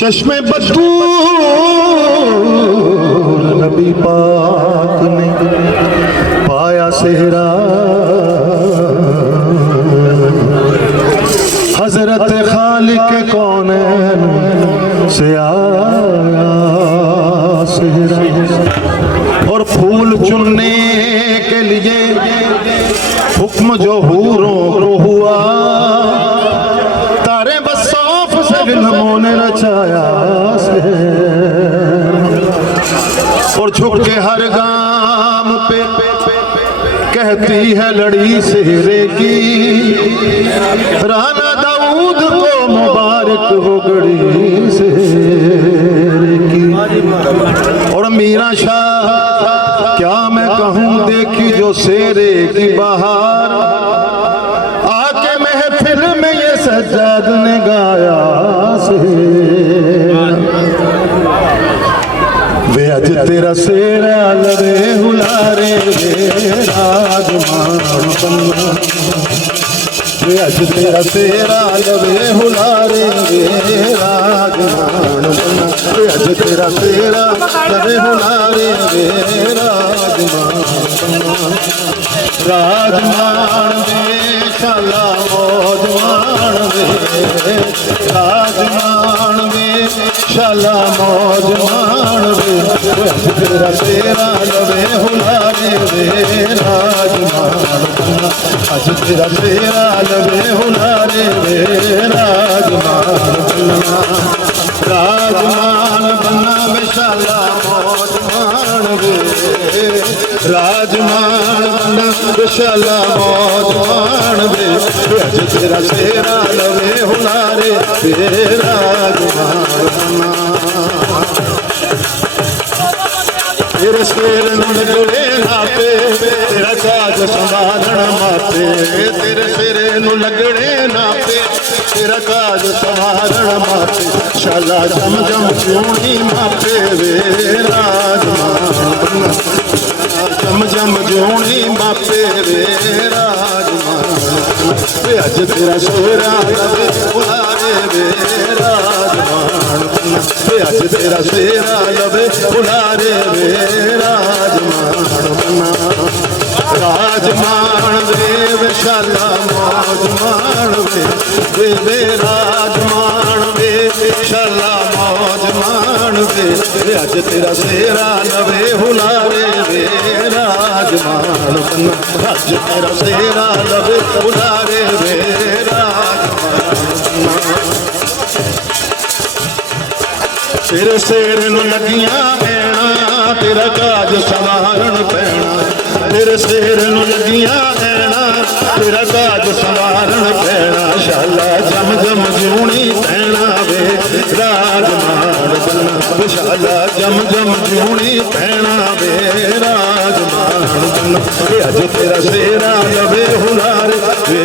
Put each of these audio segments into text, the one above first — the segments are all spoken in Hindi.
चश्मे बतूर नबी पाक ने पाया सेहरा, हजरत खालिक कौनैन से आया सेहरा। और फूल चुनने के लिए हुक्म जो हूरों को हुआ, तारे बसौफ से गिलमों ने रचाया और झुक के हर गाम पे कहती है लड़ी सेहरे की, राना दाऊद को मुबारक हो गड़ी सेहरे की। और मीरा शाह क्या मैं कहूँ देखी जो सेरे की बहार, आके महफिल में ये सज्जाद ने गाया वे अज तेरा सेरा लवे हुलारे वे राजमान बन्ना, वे अज तेरा सेरा लवे हुलारे वे राजमान बन्ना, वे अज तेरा सेरा लवे हुलारे वे राजमान बन्ना। राजमान वे शाला मौजमान वे, राजमान वे शाला मौजमान वे, तेरा तेरा लवे हुलारे वे राजमान बन्ना, अज तेरा तेरा लवे हुलारे वे राजमान बन्ना। राजमान बन्ना विशाला मौजमान वे, राजमान बन्ना विशाला मौजमान वे, अज तेरा तेरा लवे हुलारे वे राजमान बन्ना। तेरे शेर लगड़े नापे तेरा काज संभालना मापे, तेरे शेर लगड़े नापे तेरा काज संभालना मापे, शाला जम जम चूनी मापे वे राजमान बन्ना, जम जम जूनी मापे वे राजमान वे, अज तेरा शेरा लवे हुलारे वे राजमान बन्ना, वे अज तेरा शेरा लवे हुलारे वे राजमान बन्ना। राजमान वे विशाला मौजमान वे, वे राजमान वे विशाला मौजमान वे, अज तेरा शेरा लवे हुलारे वे राजमान बन्ना, अज तेरा शेरा लवे हुलारे वे राजमान बन्ना। तेरे शेर नूं लगियां ऐना तेरा काज संवारन पैना, तेरे शेर नूं लगियां ऐना तेरा काज संवारन पैना, शाला जम जम जूनी पैना वे राजमान बन्ना, शाला जम जम जूनी पैना वे राजमान बन्ना, अज तेरा शेरा लवे हुलारे वे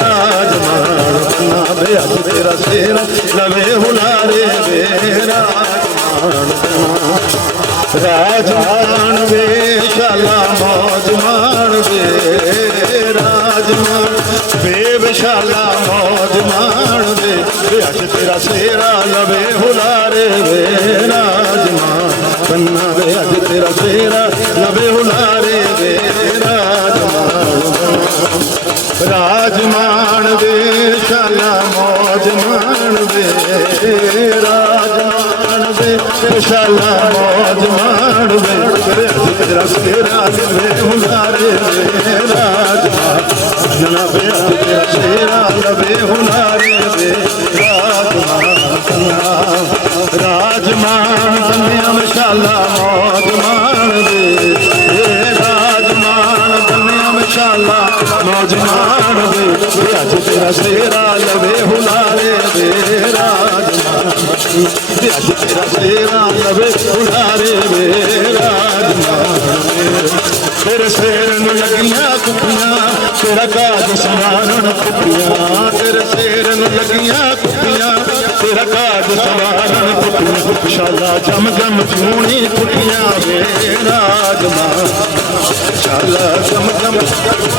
राजमान बन्ना, अज तेरा शेरा लवे हुलारे वे राजमान बन्ना। राजमान वे शाला मौजमान वे राजमान वे विशाला मौजमान वे, अज तेरा शेरा लवे हुलारे वे राजमान बन्ना, वे अज तेरा शेरा लवे हुलारे वे राजमान बन्ना। राजमान वे शाला मौजमान वे राजमान वे शाला मौजमान वे, अज तेरा शेरा लवे हुलारे वे राजमान बन्ना, वे अज तेरा शेरा लवे हुलारे वे राजमान बन्ना। राजमान बन्या विशाला मौजमान वे, राजमान बन्या विशाला मौजमान वे, अज तेरा शेरा लवे हुलारे वे राजमान बन्ना, अज तेरा शेरा लवे हुलारे वे राजमान वे। तेरे शेर नूं लगियां कुपियां तेरा काज संवारन कुपियां, तेरे शेर नूं लगियां कुपियां तेरा काज संवारन कुपियां, शाला जम जम चूनी कुटियां वे राजमान, शाला जम जम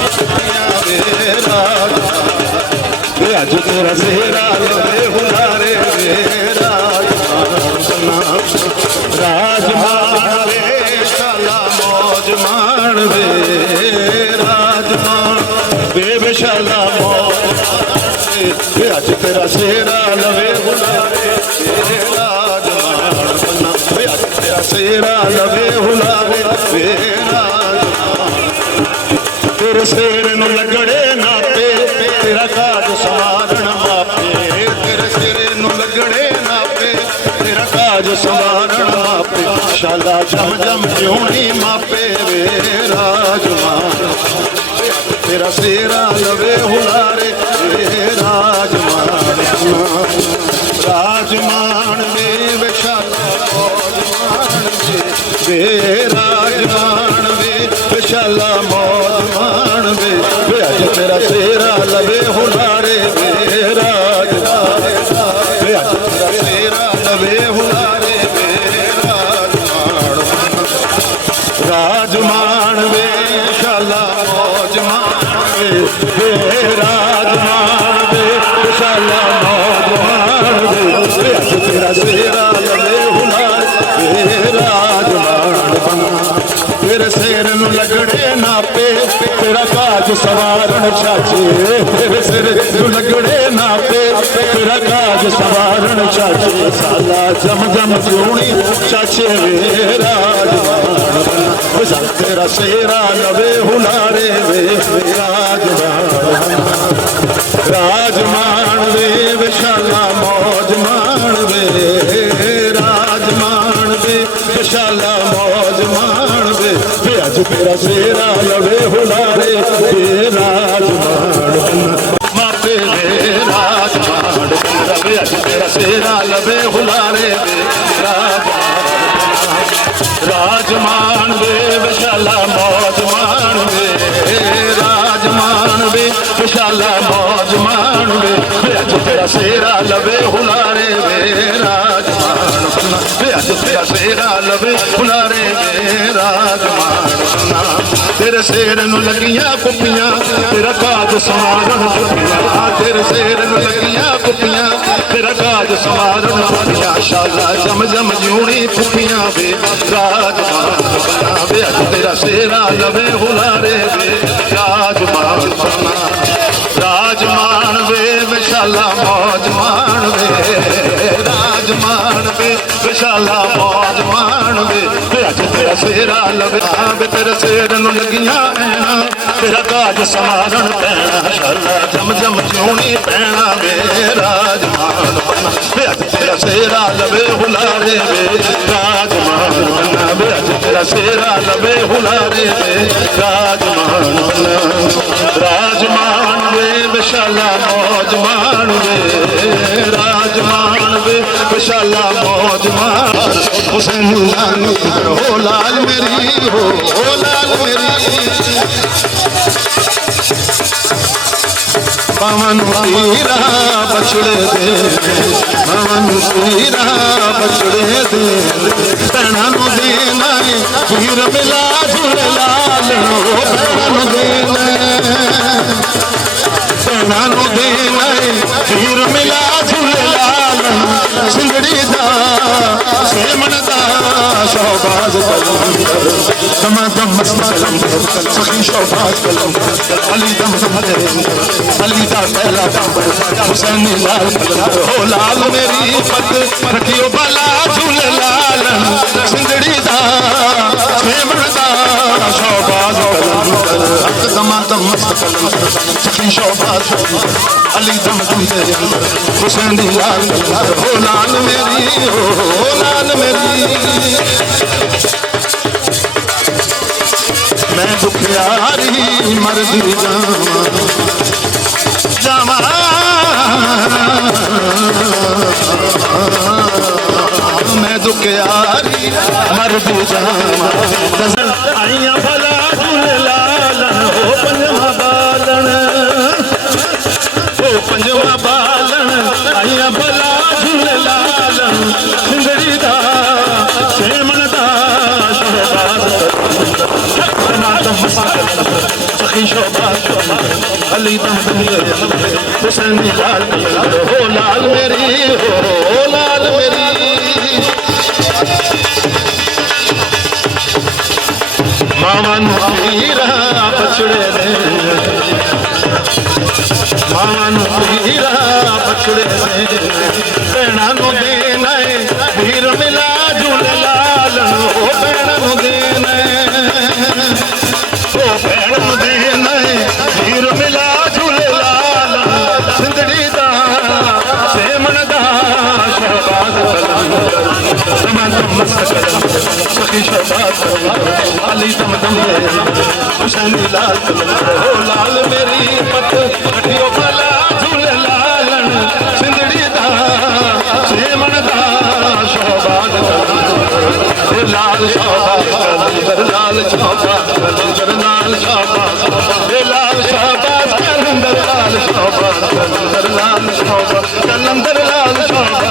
कुटियां वे राजमान अज तेरा सेरा लवे हुलारे वे राजमान वे शाला मौज मान वे राजमान वे विशाला मौज वे अज तेरा सेरा लवे हुलारे वे राजमान वे अज तेरा सेरा लवे हुलारे वे राजमान तेरे शेर नू लगड़े नापे तेरा काज सवारण मापे तेरे शेर नू लगड़े नापे तेरा काज सवारण मापे शाला जम जम क्योंनी मापे वे राजमान तेरा शेरा लवे हुलारे वे राजमान राजमान वे विशाला मौजमान वे राजमान वे विशाला मौजमान वे अज तेरा सेरा लवे हुलारे वे राजमान वे अज तेरा सेरा लवे हुलारे वे राजमान वे शाला मौजमान वे राजमान वे विशाला मौजमान वे अज तेरा सेरा लवे हुलारे वे राजमान तेरे शेर नू लगड़े नापे तेरा काज सवारण चाचे तेरे शेर नू लगड़े नापे तेरा काज सवारण चाचे साला जम जम क्योंनी चाचे वे राजमान तेरा शेरा लवे हुलारे वे राजमान राजमान वे विशाला मौजमान वे राजमान वे विशाला मौजमान वे अज तेरा शेरा लवे हुलारे वे राजमान मापे वे राजमान वे अज तेरा शेरा लवे हुलारे वे राजमान वे विशाला मौजमान वे राजमान वे विशाला मौजमान वे अज तेरा शेरा लवे हुलारे वे राजमान वे अज तेरा शेरा लवे हुलारे वे राजमान तेरे शेर नू लगियां कुपियां तेरा काज सवारण कुपियां तेरे शेर नू लगियां कुपियां तेरा काज सवारण कुपियां शाला जम जम जूनी कुपियां वे राजमान वे अज तेरा शेरा लवे हुलारे वे राजमान राजमान वे विशाला मौजमान वे राजमान वे विशाला मौजमान वे अज तेरा शेरा लवे तेरे शेर नू लगियां ऐना तेरा काज सवारण पैना शाला जम जम क्योंनी पैना वे राजमान वे अज तेरा शेरा लवे हुलारे वे राजमान वे अज तेरा शेरा लवे हुलारे वे राजमान राजमान वे विशाला मौजमान वे राजमान वे विशाला मौजमान हुसैन लाल हो लाल मेरी हो लाल मेरी पवन पीरा बछड़े दे पवन पीरा बछड़े दे भैणा नू देना वीर मिला झूले लाल भैणा नू देना भैणा नू देना वीर मिला झूले लाल सिंगड़ी दा सेमन दा शौबाज कलंदर दमा दम मस्त कलंदर सखी शौबाज कलंदर अली दम दम अली दा पहला हुसैन लाल कलंदर हो लाल मेरी पत रखियो बाला झूले लाल सिंगड़ी दा सेमन दा शौबाज कलंदर दमा दम मस्त कलंदर सखी शौबाज अली दम दम हुसैन लाल कलंदर हो लाल मेरी हो लाल मेरी मैं दुखियारी मरदी जावा मैं दुखियारी मरदी जावा आइया भला झूले लालन हो पंजवा बालन हो पंजवा बालन आइया भला झूले लालन सिंगड़ी दा सेमन दा शौबाज सखी शौबाज अली दम हुसैनी लाल हो लाल मेरी हो लाल मेरी मामा नीरा बछड़े ने मामा नीरा बछड़े ने भैणा नू देना वीर मिला झूले लाल ओ भैणा नू देना ओ भैण नू देना वीर मिला झूले लाल सिंधड़ी दा सेमन दा शहबाज सखी शहबाज अली दम दम हुसैनी लाल हो लाल मेरी पत कटियो भला झूले लालन सिंधड़ी दा सेमन दा शहबाज लाल शहबाज लाल शहबाज लाल शहबाज लाल शहबाज कलंदर लाल शहबाज लाल शहबाज कलंदर लाल शहबाज